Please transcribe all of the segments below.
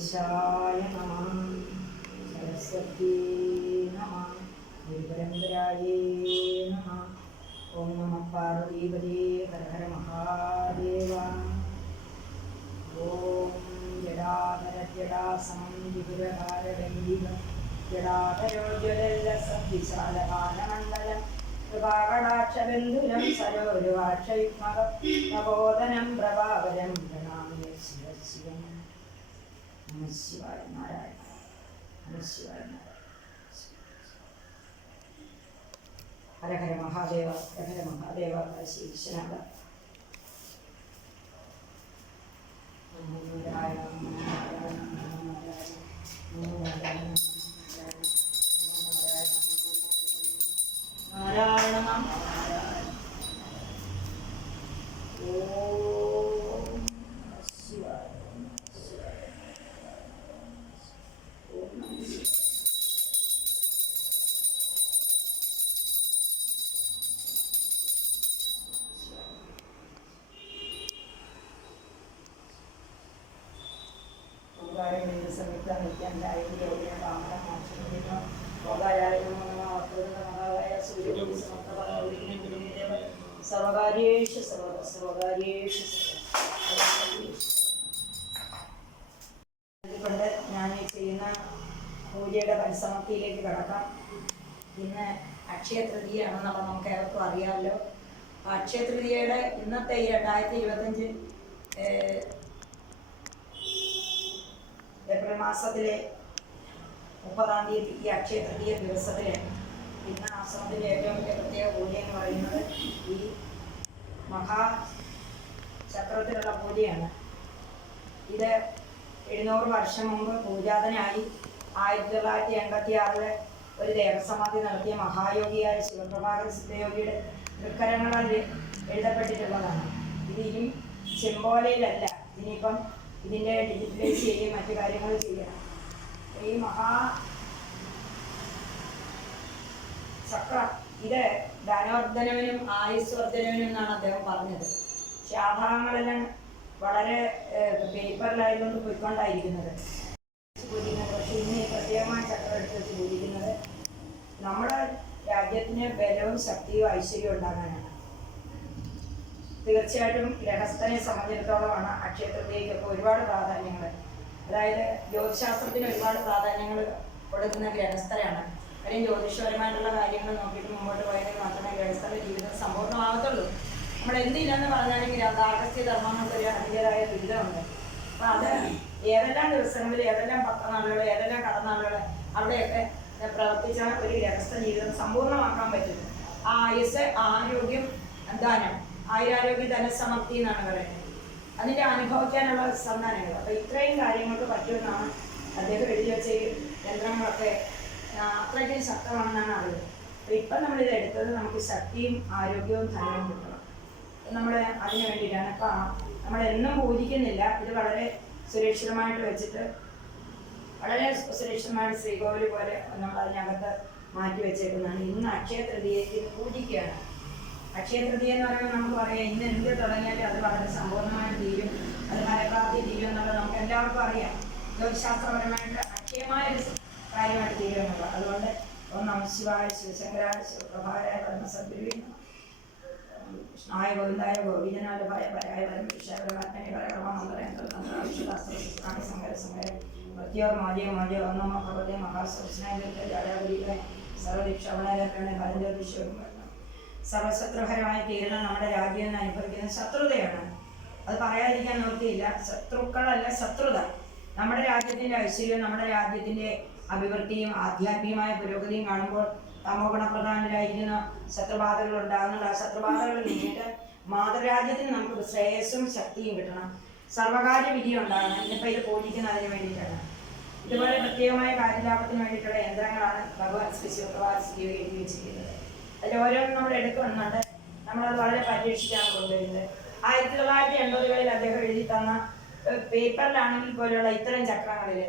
ഗണേശായ നമഃ. സരസ്വതി നമഃ. ഗുരുപരമ്പരായേ നമഃ. ഓം നമഃ പാർവതീപതേ ഹര ഹര മഹാദേവ. ഓം ജടാധരജടാസമം വിപുരഹാരദണ്ഡികം ജടാധരോജ്വലസദ്വിശാലകാലമണ്ഡലം കൃപാകടാക്ഷബന്ധുരം സരോരുവാക്ഷയുഗ്മകം നവോദനം പ്രഭാകരം പ്രണാമി ശിവശിവം. നമഃ ശിവായ നാരായണ. നമഃ ശിവായ നാരായണ. ഹര ഹര മഹാദേവ. ഹര ഹര മഹാദേവ. ശ്രീ വിശ്വനാഥ. നാരായണ നാരായണ നാരായണ നാരായണ നാരായണ. ഓം ശിവായ. സർവകാര്യേഷു സർവകാര്യേഷു കൊണ്ട് ഞാൻ ചെയ്യുന്ന പൂജയുടെ പരിസമാപ്തിയിലേക്ക് കടക്കാം. ഇന്ന് അക്ഷയ തൃതീയാണെന്നുള്ളത് നമുക്ക് ഏവർക്കും അറിയാമല്ലോ. അക്ഷയ തൃതീയയുടെ ഇന്നത്തെ 2025 ഏപ്രിൽ മാസത്തിലെ 30-ാം തീയതി ഈ അക്ഷയ തൃതീയ ദിവസത്തിൽ ഇന്ന് ആശ്രമത്തിൻ്റെ ഏറ്റവും വലിയ പ്രത്യേക പൂജ എന്ന് പറയുന്നത് ഈ മഹാചക്രത്തിലുള്ള പൂജയാണ്. ഇത് 700 വർഷം മുമ്പ് പൂജാതനായി 1986 ഒരു ദേവസമാധി നടത്തിയ മഹായോഗിയായ ശിവപ്രഭാകര സിദ്ധയോഗിയുടെ തൃക്കരങ്ങളാൽ എഴുതപ്പെട്ടിട്ടുള്ളതാണ്. ഇത് ഇനി ചെമ്പോലയിലല്ല, ഇനിയിപ്പം ഇതിൻ്റെ ഡിജിറ്റലൈസ് ചെയ്യുകയും മറ്റു കാര്യങ്ങൾ ചെയ്യണം. ഈ മഹാചക്രം ഇത് ധനവർദ്ധനവിനും ആയുസ്വർദ്ധനവിനും എന്നാണ് അദ്ദേഹം പറഞ്ഞത്. പക്ഷെ ആ ഭാഗങ്ങളെല്ലാം വളരെ പേപ്പറിലായതുകൊണ്ട് പോയിക്കൊണ്ടായിരിക്കുന്നത് പൂജിക്കുന്നത്. പക്ഷെ ഇന്ന് ഈ പ്രത്യേകമായ ചക്രം എടുത്ത് വെച്ച് പൂജിക്കുന്നത് നമ്മുടെ രാജ്യത്തിന് ബലവും ശക്തിയും ഐശ്വര്യവും ഉണ്ടാകാനാണ്. തീർച്ചയായിട്ടും ഗൃഹസ്ഥനെ സംബന്ധിച്ചിടത്തോളമാണ് അക്ഷയ തൃതീയയ്ക്കൊക്കെ ഒരുപാട് പ്രാധാന്യങ്ങൾ, അതായത് ജ്യോതിശാസ്ത്രത്തിന് ഒരുപാട് പ്രാധാന്യങ്ങൾ കൊടുക്കുന്ന ഗൃഹസ്ഥരാണ്. കാര്യം ജ്യോതിഷപരമായിട്ടുള്ള കാര്യങ്ങൾ നോക്കിയിട്ട് മുമ്പോട്ട് പോയെങ്കിൽ മാത്രമേ ഗൃഹസ്ഥരുടെ ജീവിതം സമ്പൂർണ്ണമാകത്തുള്ളൂ. നമ്മൾ എന്തില്ലെന്ന് പറഞ്ഞാലെങ്കിൽ അത് ആഗസ്ത്യ ധർമ്മങ്ങൾക്കൊരു അതിൻ്റെതായ ദുരിതമുണ്ട്. അപ്പം അത് ഏതെല്ലാം ദിവസങ്ങളിൽ, ഏതെല്ലാം പത്തനാളുകൾ, ഏതെല്ലാം കടനാളുകൾ അവിടെയൊക്കെ പ്രവർത്തിച്ച ഒരു ഗൃഹസ്ഥ ജീവിതം സമ്പൂർണ്ണമാക്കാൻ പറ്റും. ആ ആയുസ്, ആരോഗ്യം, ദാനം, ആയുരാരോഗ്യ ധനസമൃദ്ധി എന്നാണ് പറയുന്നത്. അതിൻ്റെ അനുഭവിക്കാനുള്ള സന്താനങ്ങൾ. അപ്പോൾ ഇത്രയും കാര്യങ്ങൾക്ക് പറ്റുമെന്നാണ് അദ്ദേഹം എഴുതി വെച്ച ഈ യന്ത്രങ്ങളൊക്കെ അത്രയ്ക്കും ശക്തമാണെന്നാണ് അറിയുന്നത്. അപ്പോൾ ഇപ്പം നമ്മളിത് എടുത്തത് നമുക്ക് ശക്തിയും ആരോഗ്യവും ധനവും കിട്ടണം. നമ്മൾ അതിന് വേണ്ടിയിട്ടാണ്. അപ്പം നമ്മളെന്നും പൂജിക്കുന്നില്ല. ഇത് വളരെ സുരക്ഷിതമായിട്ട് വെച്ചിട്ട്, വളരെ സുരക്ഷിതമായിട്ട് ശ്രീകോവിൽ പോലെ നമ്മൾ അതിനകത്ത് മാറ്റി വെച്ചേക്കുന്നതാണ്. ഇന്ന് അക്ഷയ തൃതീയയ്ക്ക് പൂജിക്കുകയാണ്. അക്ഷയ തൃതീയ എന്ന് പറയുമ്പോൾ നമുക്ക് പറയാം, ഇന്ന് എന്ത് തുടങ്ങിയാലും അത് വളരെ സമ്പൂർണ്ണമായിട്ട് തീരും, അത് ഫലപ്രാപ്തി തീരും എന്നുള്ളത് നമുക്ക് എല്ലാവർക്കും അറിയാം. ജ്യോതിശാസ്ത്രപരമായിട്ട് അക്ഷയമായൊരു കാര്യമായിട്ട് തീരുമെന്നുള്ളത്. അതുകൊണ്ട് ഓം നമഃ ശിവായ. ശിവശങ്കരായ ശിവപ്രഭാകരായ പരമസദ്ഗുരുവേ കൃഷ്ണായ ഗോവിന്ദായ ഗോവിന്ദനായ പരായ പരമേശ്വരപരമാത്മനെ പരമമന്ത്രേന്ദ്രശാസ്ത്രാണി സങ്കര സങ്കര പ്രത്യോർ മാജയോ മാജയോ ഓം നമഃ ഭഗവതേ മഹാസരസ്വനായ ജാഡാഗുരികളെ സർവദീക്ഷാവണാരക്കണേ പരഞ്ജ്യോതിഷവും സർവശത്രുഹരമായി തീരുന്ന നമ്മുടെ രാജ്യം എന്ന് അനുഭവിക്കുന്ന ശത്രുതയാണ്. അത് പറയാതിരിക്കാൻ നിർത്തിയില്ല. ശത്രുക്കളല്ല, ശത്രുത. നമ്മുടെ രാജ്യത്തിൻ്റെ ഐശ്വര്യവും നമ്മുടെ രാജ്യത്തിൻ്റെ അഭിവൃദ്ധിയും ആധ്യാത്മികമായ പുരോഗതിയും കാണുമ്പോൾ തമോഗുണപ്രധാനരായിരിക്കുന്ന ശത്രുബാധകൾ ഉണ്ടാകുന്നുണ്ട്. ആ ശത്രുബാധകൾ നീങ്ങിയിട്ട് മാതൃരാജ്യത്തിന് നമുക്ക് ശ്രേയസ്സും ശക്തിയും കിട്ടണം. സർവകാര്യ വിധി ഉണ്ടാകണം. ഇന്നിപ്പോൾ ഇത് പൂജിക്കുന്നതിന് വേണ്ടിയിട്ടാണ്. ഇതുപോലെ പ്രത്യേകമായ കാര്യലാഭത്തിന് വേണ്ടിയിട്ടുള്ള യന്ത്രങ്ങളാണ് ഭഗവാൻ ശ്രീ ശിവപ്രഭാകര സിദ്ധയോഗി എഴുതി വെച്ചിരിക്കുന്നത്. അതിൽ ഓരോന്നും നമ്മൾ എടുക്കുന്നുണ്ട്. നമ്മളത് വളരെ പരീക്ഷിച്ചാണ് കൊണ്ടുവരുന്നത്. 1980-കളിൽ അദ്ദേഹം എഴുതി തന്ന പേപ്പറിലാണെങ്കിൽ പോലെയുള്ള ഇത്തരം ചക്രങ്ങളിൽ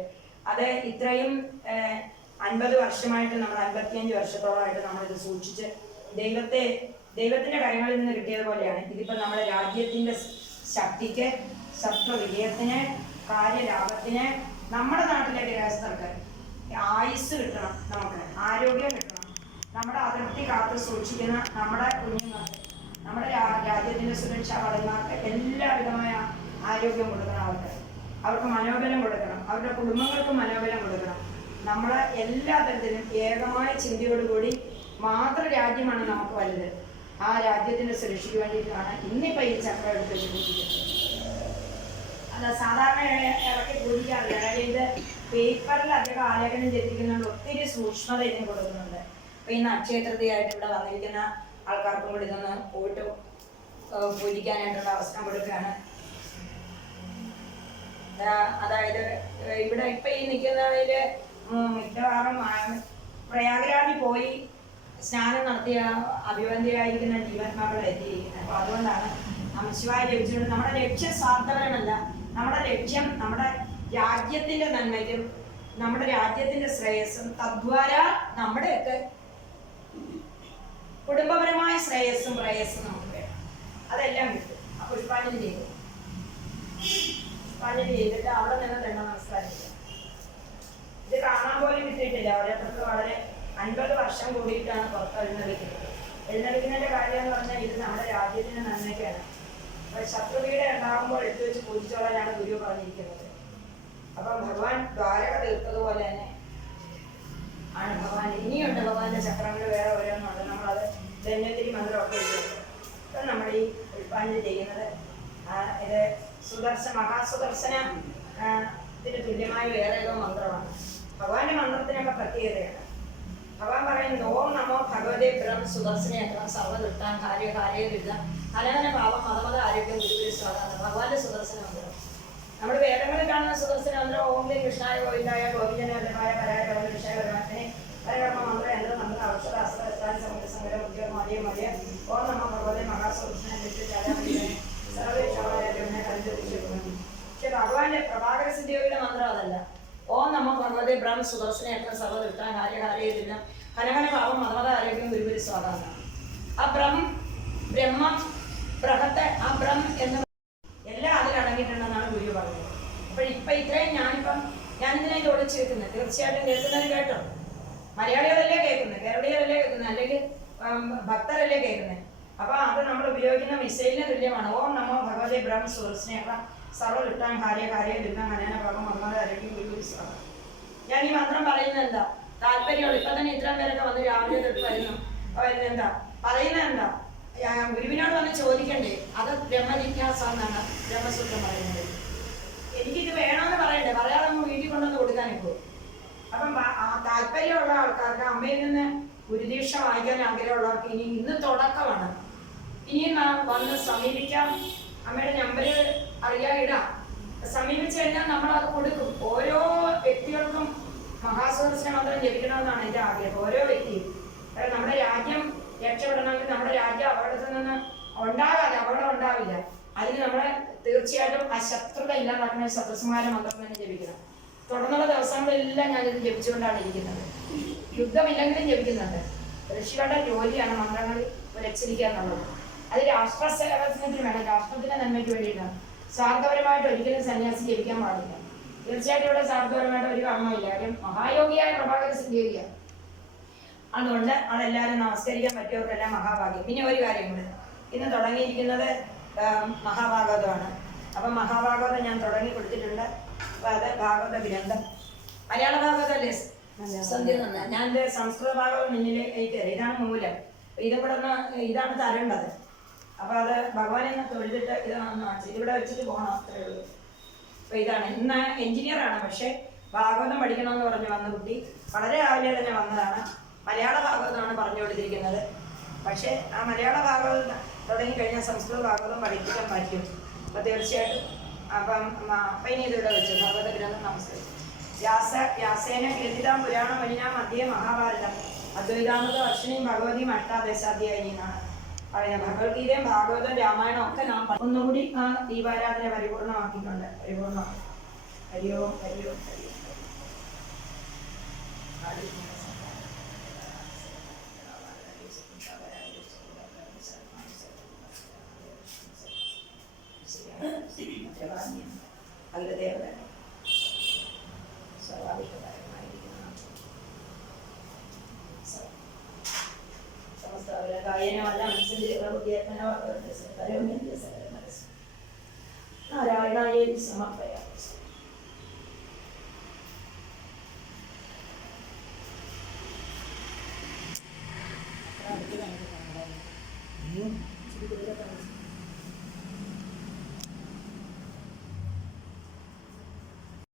അത് ഇത്രയും 50 വർഷമായിട്ട്, നമ്മൾ 55 വർഷത്തോളമായിട്ട് നമ്മളിത് സൂക്ഷിച്ച് ദൈവത്തിൻ്റെ കരങ്ങളിൽ നിന്ന് കിട്ടിയതുപോലെയാണ്. ഇതിപ്പോൾ നമ്മുടെ രാജ്യത്തിൻ്റെ ശക്തിക്ക്, ശത്രു വിജയത്തിന്, കാര്യലാഭത്തിന്, നമ്മുടെ നാട്ടിലെ ഗൃഹസ്ഥർക്ക് ആയുസ് കിട്ടണം, നമുക്ക് ആരോഗ്യം കിട്ടണം, നമ്മുടെ അതിർത്തി കാത്ത് സൂക്ഷിക്കുന്ന നമ്മുടെ കുഞ്ഞുങ്ങൾക്ക്, നമ്മുടെ രാജ്യത്തിൻ്റെ സുരക്ഷാ ഭടന്മാർക്ക് എല്ലാവിധമായ ആരോഗ്യം കൊടുക്കണം. അവർക്ക് മനോബലം കൊടുക്കണം, അവരുടെ കുടുംബങ്ങൾക്ക് മനോബലം കൊടുക്കണം. നമ്മളെ എല്ലാ തരത്തിലും ഏകമായ ചിന്തയോടുകൂടി മാതൃരാജ്യമാണ് നമുക്ക് വലുത്. ആ രാജ്യത്തിൻ്റെ സുരക്ഷയ്ക്ക് വേണ്ടിയിട്ടാണ് ഇന്നിപ്പോൾ ഈ ചക്രം എടുത്ത് പൂജിക്കുന്നത്. അല്ല, സാധാരണ ഇറക്കി പൂജിക്കാറില്ല. കാര്യം ഇത് പേപ്പറിൽ അധികം ആലേഖനം ചെയ്തിരിക്കുന്നുണ്ട്, ഒത്തിരി സൂക്ഷ്മത ഇതിന് കൊടുക്കുന്നുണ്ട്. അപ്പോൾ ഈ നക്ഷത്രതയായിട്ട് ഇവിടെ വന്നിരിക്കുന്ന ആൾക്കാർക്കും കൂടി ഇതൊന്ന് പോയിട്ട് പൂജിക്കാനായിട്ടുള്ള അവസരം കൊടുക്കുകയാണ്. അതായത് ഇവിടെ ഇപ്പൊ ഈ നിൽക്കുന്നതിൽ മിക്കവാറും പ്രയാഗരാജിൽ പോയി സ്നാനം നടത്തിയ അഭിവന്തിയായിരിക്കുന്ന ജീവന്മാരുടെ എത്തിയിരിക്കുന്നത്. അപ്പൊ അതുകൊണ്ടാണ് നമശിവായ ലഭിച്ചുകൊണ്ട് നമ്മുടെ ലക്ഷ്യം സ്വാർത്ഥപരമല്ല. നമ്മുടെ ലക്ഷ്യം നമ്മുടെ രാജ്യത്തിന്റെ നന്മയ്ക്കും നമ്മുടെ രാജ്യത്തിന്റെ ശ്രേയസ്സും തദ്വാര നമ്മുടെയൊക്കെ കുടുംബപരമായ ശ്രേയസ്സും പ്രേയസ്സും നമുക്ക് വേണം. അതെല്ലാം കിട്ടും. ആ പുഷ്പാഞ്ജലി ചെയ്തു, പുഷ്പാഞ്ജലി ചെയ്തിട്ട് അവിടെ നിന്ന് തന്നെ നമസ്കാരിക്കുക. ഇത് കാണാൻ പോലും കിട്ടിയിട്ടില്ല. ഓരോരുത്തർക്ക് വളരെ 50 വർഷം കൂടിയിട്ടാണ് പുറത്ത് എഴുന്നള്ളിക്കുന്നത്. എഴുന്നള്ളിക്കുന്നതിന്റെ കാര്യം എന്ന് പറഞ്ഞാൽ ഇത് നമ്മുടെ രാജ്യത്തിന്റെ നന്മയ്ക്കാണ്. അപ്പൊ ശത്രുപീഠ ഉണ്ടാകുമ്പോൾ എടുത്തു വെച്ച് പൂജിച്ചോളാനാണ് ഗുരു പറഞ്ഞിരിക്കുന്നത്. അപ്പം ഭഗവാൻ ദ്വാരക തീർത്തതുപോലെ തന്നെ ആണ് ഭഗവാൻ. ഇനിയുണ്ട് ഭഗവാന്റെ ചക്രങ്ങൾ വേറെ ഓരോന്നുണ്ട്. നമ്മളത് ധന്യത്തിരി മന്ത്രമൊക്കെ എഴുതിയിട്ടുണ്ട്. ഇപ്പം നമ്മൾ ഈ പുഷ്പാഞ്ജലി ചെയ്യുന്നത് ഇത് മഹാസുദർശനത്തിന് തുല്യമായ വേറെ ഏതോ മന്ത്രമാണ്. ഭഗവാന്റെ മന്ത്രത്തിനൊക്കെ പ്രത്യേകതയാണ്. ഭഗവാൻ പറയുന്നത് ഓം നമോ ഭഗവതേ ബ്രഹ്മ സുദർശനേത്രം സർവ്വദൃഷ്ടാൻ കാര്യകാര്യരുദ്ധ അനവന പാപം മതമത ആരോഗ്യം ഗുരുഗുരു സ്വാഗതം. ഭഗവാന്റെ സുദർശന മന്ത്രം നമ്മൾ വേദങ്ങളിൽ കാണുന്ന സുദർശന മന്ത്രം ഓം ലീ കൃഷ്ണായ ഗോവിന്ദായ ഗോവിന്ദനായ പരായ ഗോവിന്ദായ പരമാത്മനെ പരകർമ്മ മന്ത്രം എന്നത് നമ്മുടെ അവസര അസ്ത്രസ്ഥാന സമുദ്ര സങ്കര ഉദ്യോഗ മതിയ മതിയ ഓം നമോ ഭഗവതേ മഹാസുദർശന സർവേക്ഷമായ കരുതിച്ചു. പക്ഷെ ഭഗവാന്റെ പ്രഭാകര സിദ്ധിയുടെ മന്ത്രം അതല്ല. ഓം നമോ ഭഗവതേ ബ്രഹ്മ സുദർശനേത്രം സർവ്വദൃഷ്ടാൻ കാര്യകാര്യരുദ്ധ ഘനഘന പാപം മതമത ആരോഗ്യം ഗുരുഗുരു സ്വാഗതം. ആ ബ്രഹ്മം ബൃഹത്ത്, ആ ബ്രഹ്മ എന്ന് എല്ലാം അതിലടങ്ങിയിട്ടുണ്ടെന്നാണ് ഗുരു പറഞ്ഞത്. അപ്പോൾ ഇപ്പം ഇത്രയും ഞാനിതിനെ ഒളിച്ചു വെക്കുന്നത് തീർച്ചയായിട്ടും കേൾക്കുന്നവർ കേട്ടോ. മലയാളികളല്ലേ കേൾക്കുന്നത്, കേരളീയരല്ലേ കേൾക്കുന്നത്, അല്ലെങ്കിൽ ഭക്തരല്ലേ കേൾക്കുന്നത്. അപ്പോൾ അത് നമ്മൾ ഉപയോഗിക്കുന്ന മിസൈലിന് തുല്യമാണ്. ഓം നമോ ഭഗവതേ ബ്രഹ്മ സുദർശനേത്രം സർവ്വദൃഷ്ടാൻ കാര്യകാര്യരുദ്ധ ഘനഘന പാപം മതമത ആരോഗ്യം ഗുരുഗുരു സ്വാഗതം. ഞാൻ ഈ മന്ത്രം പറയുന്നത് എന്താ താല്പര്യമുള്ളൂ. ഇപ്പം തന്നെ ഇത്രയും പേരൊക്കെ വന്ന് രാവിലെ തൊട്ട് വരുന്നു എന്താ പറയുന്നത് എന്താ ഗുരുവിനോട് വന്ന് ചോദിക്കണ്ടേ. അത് ബ്രഹ്മജിജ്ഞാസ എന്നാണ് ബ്രഹ്മസൂത്രം പറയുന്നത്. എനിക്കിത് വേണമെന്ന് പറയണ്ടേ, പറയാതെ നമ്മൾ വീട്ടിൽ കൊണ്ടുവന്ന് കൊടുക്കാനിപ്പോൾ. അപ്പം താല്പര്യമുള്ള ആൾക്കാർക്ക് അമ്മയിൽ നിന്ന് ഗുരുദീക്ഷ വാങ്ങിക്കാൻ ആഗ്രഹമുള്ളവർക്ക് ഇന്ന് തുടക്കമാണ്. ഇനിയും വന്ന് സമീപിക്കാം. അമ്മയുടെ നമ്പര് അറിയാൻ ഇടാം. സമീപിച്ചു കഴിഞ്ഞാൽ നമ്മളത് കൊടുക്കും. ഓരോ വ്യക്തികൾക്കും മഹാസുദർശന മന്ത്രം ജപിക്കണമെന്നാണ് എൻ്റെ ആഗ്രഹം. ഓരോ വ്യക്തിയും നമ്മുടെ രാജ്യം രക്ഷപ്പെടണമെങ്കിൽ നമ്മുടെ രാജ്യം അപകടത്തിൽ നിന്ന് അപകടം ഉണ്ടാവില്ല. അതിന് നമ്മളെ തീർച്ചയായിട്ടും ആ ശത്രുത ഇല്ലാതാക്കുന്ന ശത്രുസംഹാര മന്ത്രം തന്നെ ജപിക്കണം. തുടർന്നുള്ള ദിവസങ്ങളെല്ലാം ഞാനിത് ജപിച്ചുകൊണ്ടാണ് ഇരിക്കുന്നത്. യുദ്ധമില്ലെങ്കിലും ജപിക്കുന്നുണ്ട്. ഋഷികളുടെ ജോലിയാണ് മന്ത്രങ്ങൾ ഉരച്ചിരിക്കുക എന്നുള്ളത്. അത് രാഷ്ട്ര സേവനത്തിന് വേണം, രാഷ്ട്രത്തിന്റെ നന്മയ്ക്ക് വേണ്ടിയിട്ടാണ്. സ്വാർത്ഥപരമായിട്ട് ഒരിക്കലും സന്യാസി ജപിക്കാൻ പാടില്ല. തീർച്ചയായിട്ടും ഇവിടെ സ്വാർത്ഥപരമായിട്ട് ഒരു കർമ്മമില്ല. കാര്യം മഹായോഗിയായ പ്രഭാകര സിദ്ധിയോഗിയാണ്. അതുകൊണ്ട് അതെല്ലാവരും നമസ്കരിക്കാൻ പറ്റിയവർക്കെല്ലാം മഹാഭാഗ്യം. പിന്നെ ഒരു കാര്യം കൂടെ, ഇന്ന് തുടങ്ങിയിരിക്കുന്നത് മഹാഭാഗവതമാണ്. അപ്പം മഹാഭാഗവതം ഞാൻ തുടങ്ങി കൊടുത്തിട്ടുണ്ട്. അപ്പം അത് ഭാഗവത ഗ്രന്ഥം മലയാള ഭാഗവതല്ലേ സന്ധ്യ തന്നെ. ഞാൻ സംസ്കൃത ഭാഗവതം മുന്നിലേക്ക് കയറി. ഇതാണ് മൂലം. ഇതാണ് തരേണ്ടത്. അപ്പോൾ അത് ഭഗവാനെ തൊഴുതിട്ട് ഇതാണെന്ന് വാങ്ങിച്ചു ഇതിവിടെ വെച്ചിട്ട് പോകണം, അത്രയേ ഉള്ളൂ. അപ്പോൾ ഇതാണ്. ഇന്ന് എഞ്ചിനീയറാണ്, പക്ഷേ ഭാഗവതം പഠിക്കണമെന്ന് പറഞ്ഞ് വന്ന കുട്ടി വളരെ രാവിലെ തന്നെ വന്നതാണ്. മലയാള ഭാഗവതമാണ് പറഞ്ഞു കൊടുത്തിരിക്കുന്നത്. പക്ഷേ ആ മലയാള ഭാഗവതം തുടങ്ങിക്കഴിഞ്ഞാൽ സംസ്കൃത ഭാഗവതം പഠിപ്പിക്കാൻ പറ്റും. അപ്പോൾ തീർച്ചയായിട്ടും അപ്പം ഇനി ഇതിവിടെ വെച്ചു ഭാഗവത ഗ്രന്ഥം നമസ്കരിച്ചു. വ്യാസേന ഗ്രന്ഥിതാം പുരാണം വനിനാ മധ്യേ മഹാഭാരതം അദ്വൈതാമൃത വർഷണിയും ഭഗവതിയും അഷ്ടാദശാധ്യായിനി എന്നാണ് പറയുന്നത്. ഭഗവത്ഗീതയും ഭാഗവതം രാമായണം ഒക്കെ നാം ഒന്നുകൂടി ആ ദീപാരാധന പരിപൂർണമാക്കിയിട്ടുണ്ട്. പരിപൂർണമാണ്. ഹരിയോ ഹരിയോ ഹരിയോ. അഗ്രദേവത നാരായണായ സമർപ്പയ